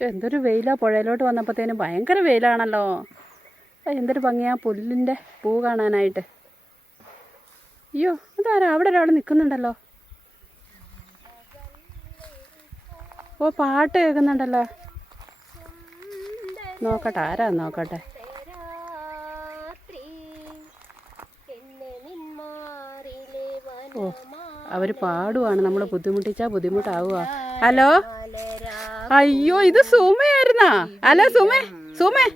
പക്ഷെ എന്തൊരു വെയിലാ പുഴയിലോട്ട് വന്നപ്പോഴത്തേനും ഭയങ്കര വെയിലാണല്ലോ. എന്തൊരു ഭംഗിയാ പുല്ലിന്റെ പൂ കാണാനായിട്ട്. അയ്യോ അതാരാ? അവിടെ ഒരാൾ നിൽക്കുന്നുണ്ടല്ലോ ഓ പാട്ട് കേൾക്കുന്നുണ്ടല്ലോ. നോക്കട്ടെ ആരാ നോക്കട്ടെ? ഓ. അവർ പാടുവാണ്. നമ്മൾ ബുദ്ധിമുട്ടിച്ചാ ബുദ്ധിമുട്ടാവുക. ഹലോ? അയ്യോ ഇത് സുമയായിരുന്നാ? ഹലോ സുമേ സുമേ.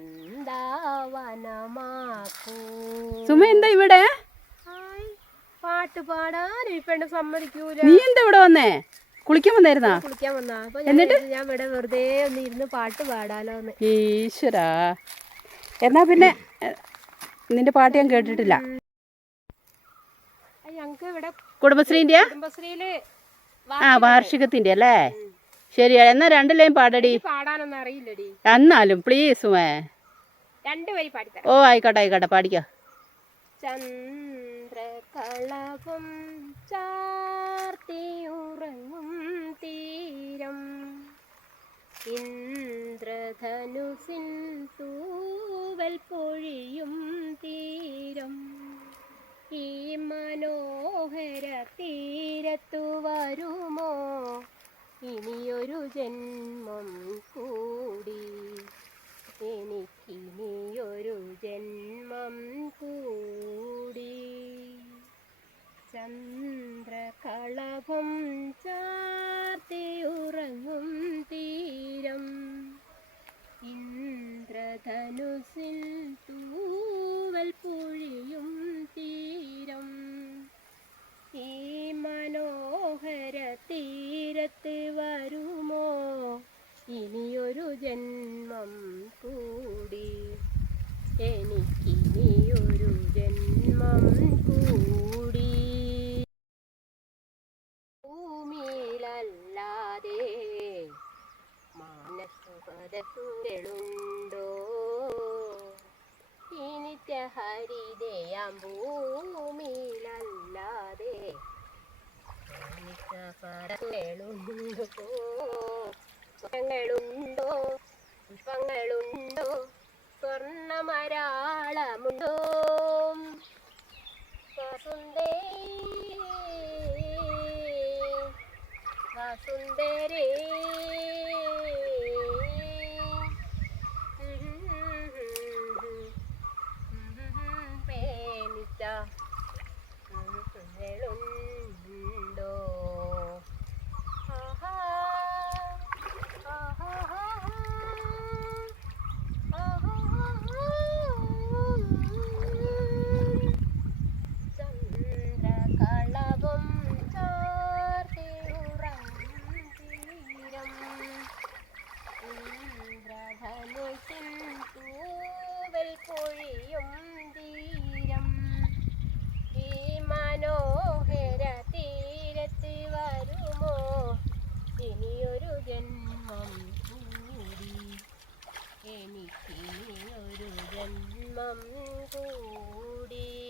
സുമ എന്താ ഇവിടെ? പാട്ട് പാടാൻ പെണ്ണ് സമ്മതിക്കൂല നീ എന്താ ഇവിടെ വന്നേ? കുളിക്കാൻ വന്നായിരുന്നാ? കുളിക്കാൻ വന്നാ. അപ്പൊ ഞാൻ ഇവിടെ വെറുതെ ഒന്ന് ഇരുന്ന് പാട്ട് പാടാലോ ഈശ്വരാ. എന്നാ പിന്നെ നിന്റെ പാട്ട് ഞാൻ കേട്ടിട്ടില്ല. ഞങ്ങക്ക് ഇവിടെ കുടുംബശ്രീന്റെ കുടുംബശ്രീയിൽ ആ വാർഷികത്തിന്റെ അല്ലേ? ശരിയാ. എന്നാ രണ്ടിലേയും പാടടി. പാടാനൊന്നും അറിയില്ലടി. എന്നാലും പ്ലീസ് മേ രണ്ട് വരി പാടിത്തരാം. ഓ ആയിക്കോട്ടെ ആയിക്കോട്ടെ പാടിക്കോ. ചന്ദ്രകളവും ചാർത്തിയുറങ്ങും തീരം. ഇന്ദ്രധനുസിൻ തൂവൽ പൊഴിയും ഈ മനോഹര തീരത്തു വരുമോ? ഇനിയൊരു ജന്മം കൂടി. എനിക്കിനിയൊരു ജന്മം കൂടി. ചന്ദ്രകളഭം ചാർത്തിയുറങ്ങും തീരം. ഇന്ദ്രധനുസിൽ തൂവൽ പൊഴിയും ജന്മം കൂടി. ഒരു ജന്മം കൂടി. ഭൂമിയിലല്ലാതെ മാനസുപദസുരളുണ്ടോ ഇനിത്യ നിത്യഹരിതയാം ഭൂമിയിലല്ലാതെ നിത്യപദസുകളുണ്ടോ പുഷ്പങ്ങളുണ്ടോ പുഷ്പങ്ങളുണ്ടോ സ്വർണമരാളമുണ്ടോ വസുന്ദരേ വസുന്ദരേ പ്രേമിച്ച ുണ്ടോ ആഹാ ചന്ദ്രകളവും ചാർത്തിയുറങ്ങും തീരം ഇന്ദ്രധനുസിൻ തൂവൽ പൊഴിയും തീരം ഈ മനോഹര തീരത്ത് വരുമോ ഇനിയൊരു ജന്മം കൂടി എനിക്കിനിയൊരു ജന്മം കൂടി.